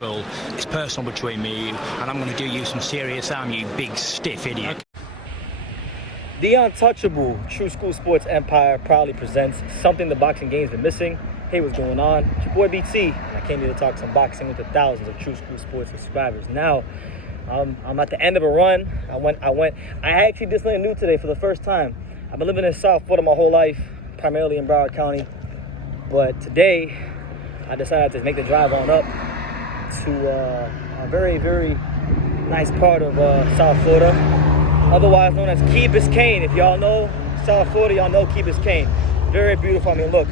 Well, it's personal between me and you, and I'm going to do you some serious harm, you big stiff idiot. The Untouchable True School Sports Empire proudly presents something the boxing game's been missing. Hey, what's going on? It's your boy BT, and I came here to talk some boxing with the thousands of True School Sports subscribers. Now, I'm at the end of a run. I actually did something new today for the first time. I've been living in South Florida my whole life, primarily in Broward County. But today, I decided to make the drive on up to a very, very nice part of South Florida, otherwise known as Key Biscayne. If y'all know South Florida, y'all know Key Biscayne. Very beautiful. I mean, look,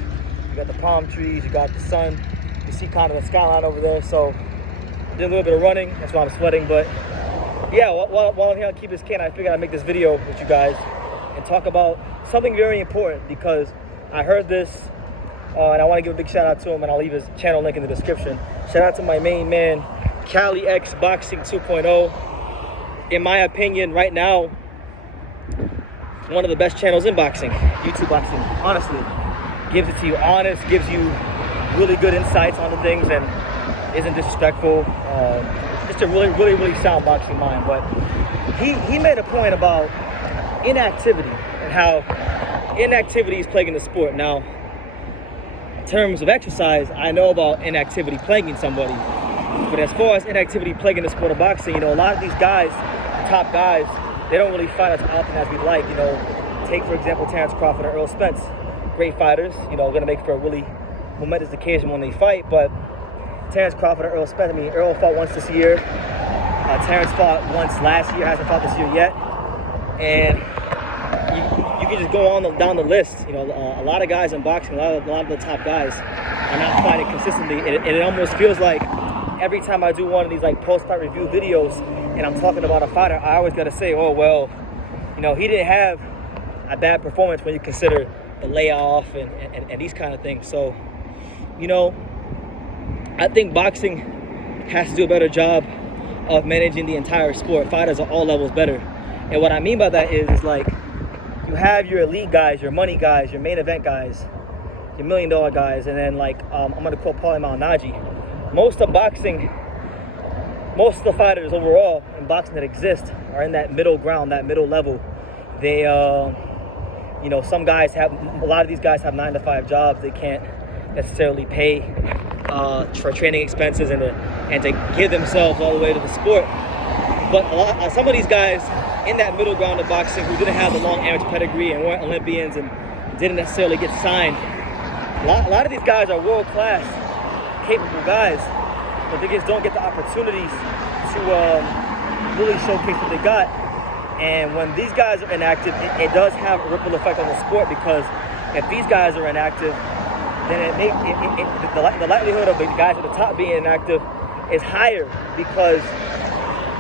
you got the palm trees, you got the sun, you see kind of the skyline over there. So I did a little bit of running, that's why I'm sweating. But yeah, while I'm here on Key Biscayne, I figured I'd make this video with you guys and talk about something very important, because I heard this and I want to give a big shout out to him, and I'll leave his channel link in the description. Shout out to my main man, Cali X Boxing 2.0. In my opinion, right now, one of the best channels in boxing, YouTube boxing, honestly. Gives it to you honest, gives you really good insights on the things, and isn't disrespectful. Just a really, really, really sound boxing mind. But he made a point about inactivity and how inactivity is plaguing the sport. Now, in terms of exercise, I know about inactivity plaguing somebody. But as far as inactivity plaguing the sport of boxing, you know, a lot of these guys, the top guys, they don't really fight as often as we'd like. You know, take, for example, Terrence Crawford and Earl Spence. Great fighters, you know, going to make for a really momentous occasion when they fight. But Terrence Crawford and Earl Spence, I mean, Earl fought once this year. Terrence fought once last year, hasn't fought this year yet. And you can just go on down the list. You know, a lot of guys in boxing, a lot of the top guys are not fighting consistently. And it almost feels like every time I do one of these like post-fight review videos and I'm talking about a fighter, I always got to say, oh, well, you know, he didn't have a bad performance when you consider the layoff and these kind of things. So, you know, I think boxing has to do a better job of managing the entire sport. Fighters at all levels better. And what I mean by that is like, you have your elite guys, your money guys, your main event guys, your $1 million guys, and then like, I'm going to quote Paulie Malignaggi. Most of the fighters overall in boxing that exist are in that middle ground, that middle level. They, you know, a lot of these guys have 9-to-5 jobs. They can't necessarily pay for training expenses and to give themselves all the way to the sport. But some of these guys in that middle ground of boxing who didn't have the long amateur pedigree and weren't Olympians and didn't necessarily get signed, a lot of these guys are world-class, capable guys, but they just don't get the opportunities to really showcase what they got. And when these guys are inactive, it does have a ripple effect on the sport, because if these guys are inactive, then the likelihood of the guys at the top being inactive is higher, because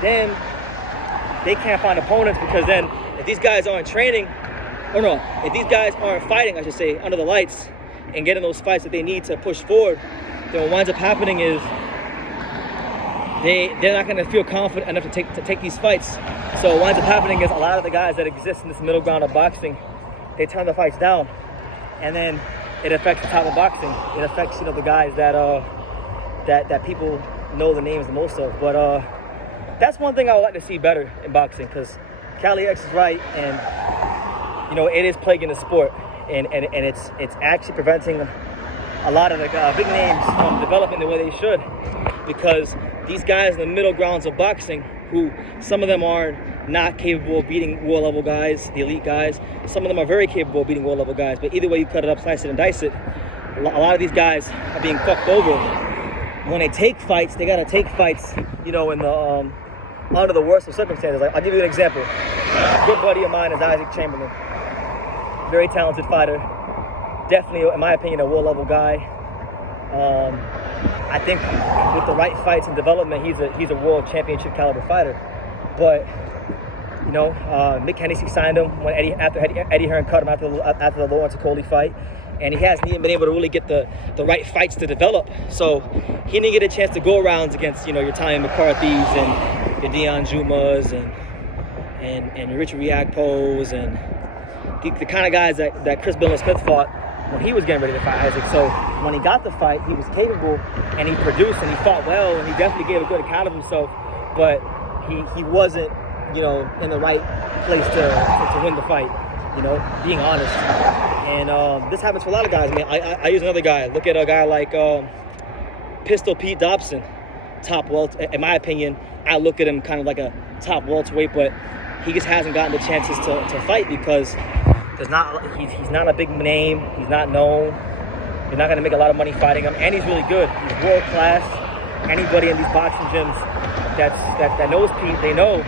then they can't find opponents. Because then if these guys aren't training, if these guys aren't fighting, I should say, under the lights and getting those fights that they need to push forward, then what winds up happening is they're not going to feel confident enough to take these fights. So what winds up happening is a lot of the guys that exist in this middle ground of boxing, they turn the fights down, and then it affects the top of boxing. It affects, you know, the guys that people know the names the most of. But that's one thing I would like to see better in boxing, because Cali X is right, and you know, it is plaguing the sport, and it's actually preventing a lot of the big names from developing the way they should, because these guys in the middle grounds of boxing, who some of them are not capable of beating world level guys, the elite guys, some of them are very capable of beating world level guys, but either way you cut it up, slice it and dice it, a lot of these guys are being fucked over. When they take fights, they gotta take fights, you know, in the under the worst of circumstances. Like, I'll give you an example. A good buddy of mine is Isaac Chamberlain, very talented fighter, definitely, in my opinion, a world level guy. I think with the right fights and development, he's a world championship caliber fighter. But you know, Mick Hennessy signed him when Eddie Hearn cut him after the Lawrence Okoli fight, and he hasn't even been able to really get the right fights to develop. So he didn't get a chance to go rounds against, you know, your Tommy McCarthy's and your Deion Jumas and Richard Riakpos and the kind of guys that Chris Billam-Smith fought. when he was getting ready to fight Isaac. So when he got the fight, he was capable, and he produced, and he fought well, and he definitely gave a good account of himself. But he wasn't, you know, in the right place to win the fight. You know, being honest. And this happens for a lot of guys. I mean, I use another guy. Look at a guy like Pistol Pete Dobson, top welt. In my opinion, I look at him kind of like a top welterweight, but he just hasn't gotten the chances to fight because he's not a big name. He's not known. You're not going to make a lot of money fighting him, and he's really good. He's world class. Anybody in these boxing gyms that knows Pete, they know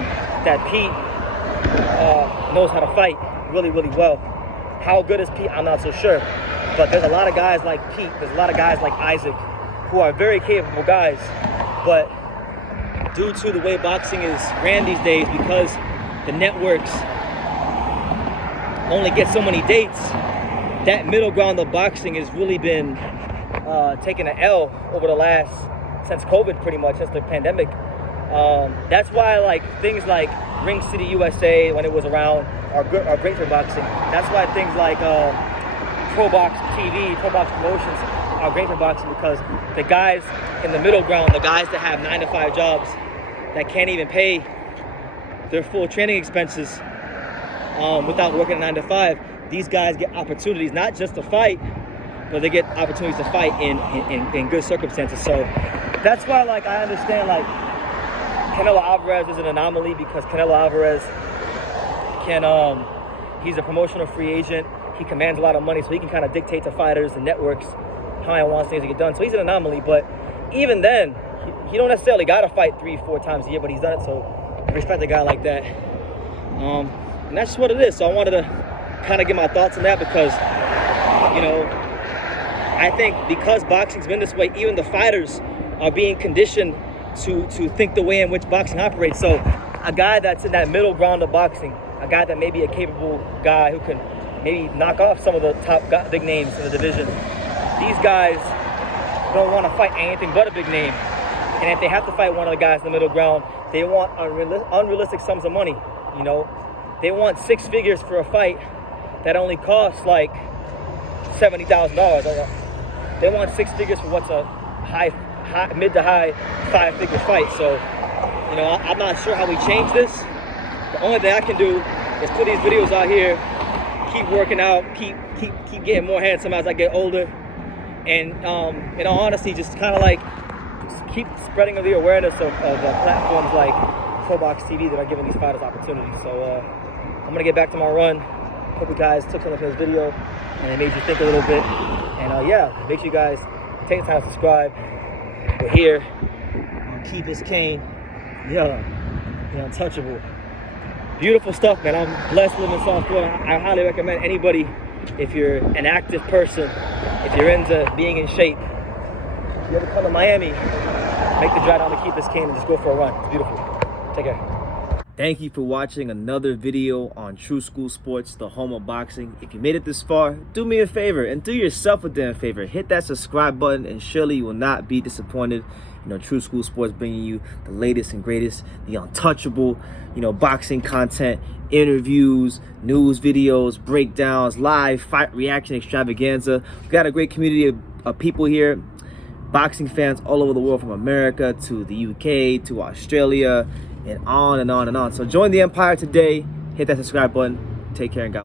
that Pete knows how to fight really, really well. How good is Pete? I'm not so sure. But there's a lot of guys like Pete. There's a lot of guys like Isaac who are very capable guys. But due to the way boxing is ran these days, because the networks only get so many dates, that middle ground of boxing has really been taking an L over the last, since COVID pretty much, since the pandemic. That's why like things like Ring City USA, when it was around, are great for boxing. That's why things like Pro Box TV, Pro Box Promotions are great for boxing, because the guys in the middle ground, the guys that have 9-to-5 jobs, that can't even pay their full training expenses without working a 9-to-5, these guys get opportunities not just to fight, but they get opportunities to fight in good circumstances. So that's why, like, I understand, like, Canelo Alvarez is an anomaly, because Canelo Alvarez he's a promotional free agent. He commands a lot of money, so he can kind of dictate to fighters and networks how he wants things to get done. So he's an anomaly, but even then, he don't necessarily got to fight 3-4 times a year, but he's done it, so I respect a guy like that. And that's just what it is. So I wanted to kind of get my thoughts on that, because, you know, I think because boxing's been this way, even the fighters are being conditioned to think the way in which boxing operates. So a guy that's in that middle ground of boxing, a guy that may be a capable guy who can maybe knock off some of the top big names in the division, these guys don't want to fight anything but a big name. And if they have to fight one of the guys in the middle ground, they want unrealistic sums of money. You know, they want 6 figures for a fight that only costs like $70,000. They want 6 figures for what's a mid to high 5-figure fight. So, you know, I'm not sure how we change this. The only thing I can do is put these videos out here, keep working out, keep getting more handsome as I get older, and in all honesty, just kind of like keep spreading the awareness of platforms like Pro Box TV that are giving these fighters opportunities. So I'm gonna get back to my run. Hope you guys took something from this video and it made you think a little bit. And yeah, make sure you guys take the time to subscribe. We're here on Keep His Cane. Yeah, the untouchable. Beautiful stuff, man. I'm blessed living in South Florida. I highly recommend anybody, if you're an active person, if you're into being in shape, if you ever come to Miami, make the drive down to Keep His Cane and just go for a run. It's beautiful. Take care. Thank you for watching another video on True School Sports, the home of boxing. If you made it this far, do me a favor and do yourself a damn favor. Hit that subscribe button and surely you will not be disappointed. You know, True School Sports bringing you the latest and greatest, the untouchable, you know, boxing content, interviews, news videos, breakdowns, live fight reaction extravaganza. We've got a great community of people here, boxing fans all over the world, from America to the UK to Australia, and on and on and on. So join the empire today. Hit that subscribe button. Take care and God.